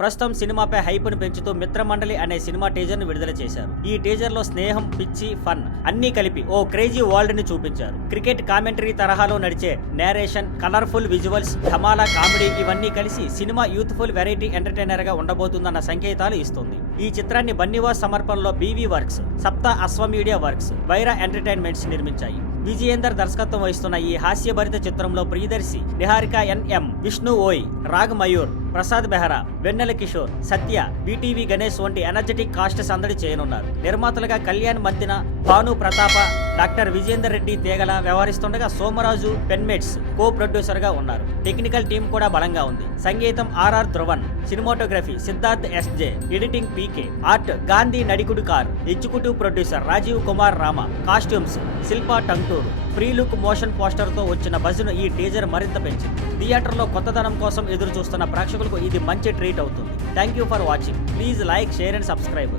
ప్రస్తుతం సినిమాపై హైప్ను పెంచుతూ మిత్రమండలి అనే సినిమా టీజర్ ను విడుదల చేశారు. ఈ టీజర్ లో స్నేహం, పిచ్చి, ఫన్ అన్ని కలిపి ఓ క్రేజీ వరల్డ్ ని చూపించారు. క్రికెట్ కామెంటరీ తరహాలో నడిచే నేరేషన్, కలర్ఫుల్ విజువల్స్, ధమాలా కామెడీ ఇవన్నీ కలిసి సినిమా యూత్ఫుల్ వెరైటీ ఎంటర్టైనర్ గా ఉండబోతుందన్న సంకేతాలు ఇస్తుంది. ఈ చిత్రాన్ని బన్నీవాస్ సమర్పణలో BV works, Saptha Ashwa media works, Vaira entertainments నిర్మించాయి. విజయేందర్ దర్శకత్వం వహిస్తున్న ఈ హాస్యభరిత చిత్రంలో ప్రియదర్శి, నిహారిక ఎన్ఎం, విష్ణు ఓయ్, రాగ్ మయూర్, ప్రసాద్ బెహ్రా, వెన్నెల కిషోర్, సత్య, బీటీవీ గణేష్ వంటి ఎనర్జెటిక్ కాస్ట్ సందడి చేయనున్నారు. నిర్మాతలుగా కళ్యాణ్ మంతిన, భాను ప్రతాప, డాక్టర్ విజేందర్ రెడ్డి తేగల వ్యవహరిస్తుండగా సోమరాజు పెన్మేట్స్ కో ప్రొడ్యూసర్ గా ఉన్నారు. టెక్నికల్ టీం కూడా బలంగా ఉంది. సంగీతం RR Dhruvan, cinematography Siddharth SJ, editing PK, art Gandhi Nadikudikar, executive producer Rajeev Kumar Rama, costumes Shilpa Tanturu. Pre look motion poster తో వచ్చిన బజ్ను ఈ టీజర్ మరింత పెంచింది. థియేటర్లో కొత్తదనం కోసం ఎదురు చూస్తున్న ప్రేక్షకులకు ఇది మంచి ట్రీట్ అవుతుంది. Thank you for watching. Please like, share and subscribe.